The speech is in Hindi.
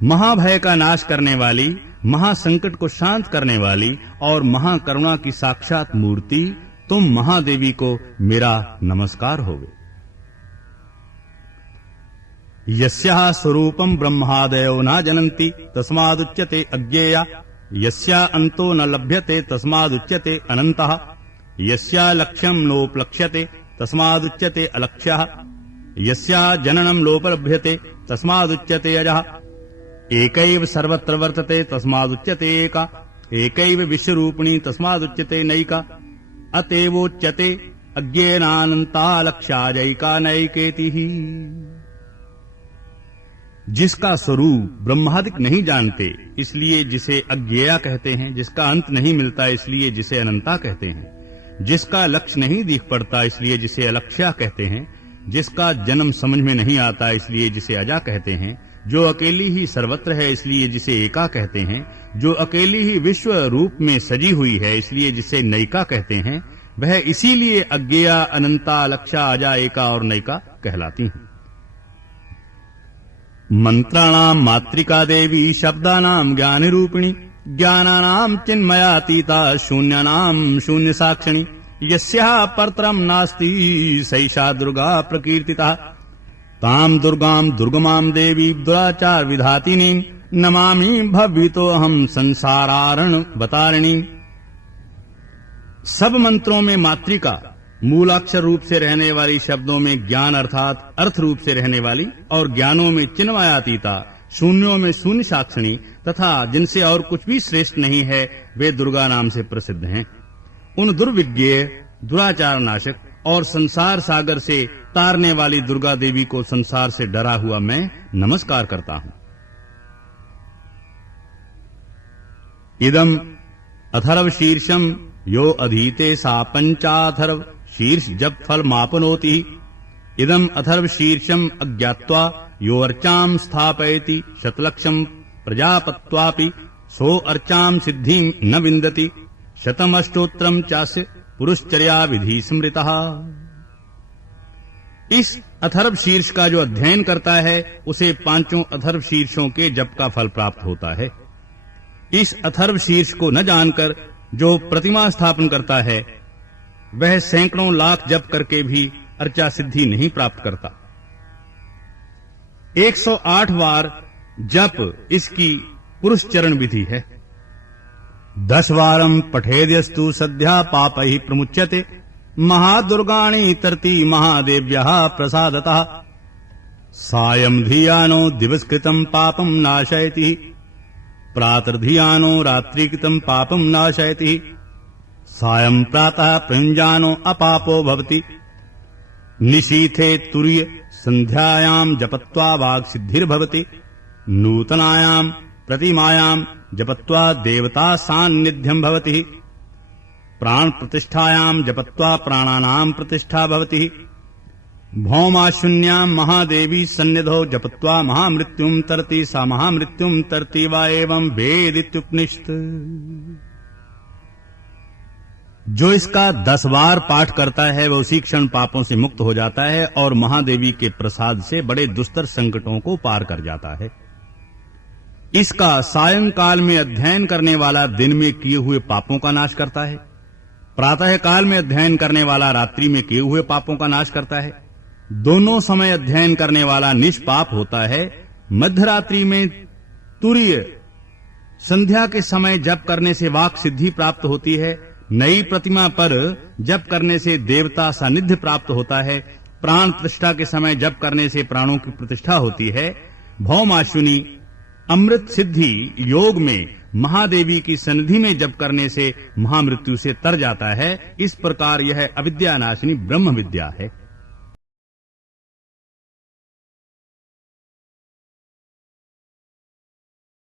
महाभय का नाश करने वाली, महासंकट को शांत करने वाली और महाकरुणा की साक्षात मूर्ति तुम महादेवी को मेरा नमस्कार होवे। यस्याः स्वरूपं ब्रह्मादयो न जनन्ति तस्मादुच्यते अज्ञेया, यस्या अंतो न लभ्यते तस्मादुच्यते अनन्तः, यस्या लक्ष्यं नोपलक्ष्यते तस्मादुच्यते अलक्ष्यः, यस्या जननं लोपलभ्यते तस्मादुच्यते अजः, एकैव सर्वत्र वर्तते तस्मादुच्यते एका, एकैव विश्वरूपिणी तस्मादुच्यते नैका, अतएवोच्यते अज्ञेनानन्ता लक्ष्याजैका नैकेति ही। जिसका स्वरूप ब्रह्मादिक नहीं जानते इसलिए जिसे अज्ञेया कहते हैं, जिसका अंत नहीं मिलता इसलिए जिसे अनंता कहते हैं, जिसका लक्ष्य नहीं दिख पड़ता इसलिए जिसे अलक्ष्या कहते हैं, जिसका जन्म समझ में नहीं आता इसलिए जिसे अजा कहते हैं, जो अकेली ही सर्वत्र है इसलिए जिसे एका कहते हैं, जो अकेली ही विश्व रूप में सजी हुई है इसलिए जिसे नैका कहते हैं, वह इसीलिए अज्ञेया, अनंता, अलक्ष्या, अजा, एका और नैका कहलाती हैं। मंत्राणाम मात्रिका देवी, शब्दानाम ज्ञान रूपिणी, ज्ञानानाम चिन्मयातीता, शून्यानाम शून्य साक्षिणी, यस्याः परतरम नास्ति सैषा दुर्गा प्रकीर्तिता, ताम दुर्गाम दुर्गमाम देवी दुराचार विधातिनी, नमामि भव्यतो हम संसारारण बतारिणी। सब मंत्रों में मात्रिका, मूलाक्षर रूप से रहने वाली, शब्दों में ज्ञान अर्थात अर्थ रूप से रहने वाली और ज्ञानों में चिन्मयातीता, शून्यों में शून्य साक्षिणी तथा जिनसे और कुछ भी श्रेष्ठ नहीं है वे दुर्गा नाम से प्रसिद्ध हैं। उन दुर्विज्ञेय, दुराचार नाशक और संसार सागर से तारने वाली दुर्गा देवी को संसार से डरा हुआ मैं नमस्कार करता हूं। इदम अथर्व शीर्षम यो अधीते सा पंचाथर्व शीर्ष जप फल मापनोति, इदम अथर्व शीर्षम अज्ञात्वा यो अर्चाम स्थापयति शतलक्षम प्रजापत्वापि सो अर्चाम सिद्धिं न विन्दति, शतमष्टोत्तरम चास्य पुरुषचर्या विधि स्मृतः। इस अथर्व शीर्ष का जो अध्ययन करता है उसे पांचों अथर्व शीर्षों के जप का फल प्राप्त होता है। इस अथर्व शीर्ष को न जानकर जो प्रतिमा स्थापन करता है वह सैकड़ों लाख जप करके भी अर्चा सिद्धि नहीं प्राप्त करता। 108 बार जप इसकी पुरुष चरण विधि है। 10 वारम पठेद्यस्तु सद्या पापैः प्रमुच्यते, महादुर्गाणि तरति महादेव्यः प्रसादतः, सायं धियानो दिवसकृतं पापं नाशयति, प्रातर्धियानो रात्रिकृतं पापं नाशयति, सायं प्रातः प्रयुञ्जानो अपापो भवति, निशीथे तुर्य संध्यायां जपत्वा वाक् सिद्धिर्भवति, नूतनायां प्रतिमायां जपत्वा देवता सान्निध्यं भवति, प्राण प्रतिष्ठायां जपत्वा प्राणानां प्रतिष्ठा भवति, भौमाशून्यां महादेवी सन्निधौ जपत्वा महामृत्युं तरति, सा महामृत्युं तरति वा एवं वेदित्युपनिषत्। जो इसका 10 बार पाठ करता है वह उसी क्षण पापों से मुक्त हो जाता है और महादेवी के प्रसाद से बड़े दुस्तर संकटों को पार कर जाता है। इसका सायंकाल में अध्ययन करने वाला दिन में किए हुए पापों का नाश करता है, प्रातः काल में अध्ययन करने वाला रात्रि में किए हुए पापों का नाश करता है, दोनों समय अध्ययन करने वाला निष्पाप होता है, मध्यरात्रि में तुर्य संध्या के समय जप करने से वाक सिद्धि प्राप्त होती है, नई प्रतिमा पर जप करने से देवता सानिध्य प्राप्त होता है, प्राण प्रतिष्ठा के समय जप करने से प्राणों की प्रतिष्ठा होती है, भौमाशुनी अमृत सिद्धि योग में महादेवी की सन्निधि में जप करने से महामृत्यु से तर जाता है। इस प्रकार यह अविद्यानाशिनी ब्रह्म विद्या है।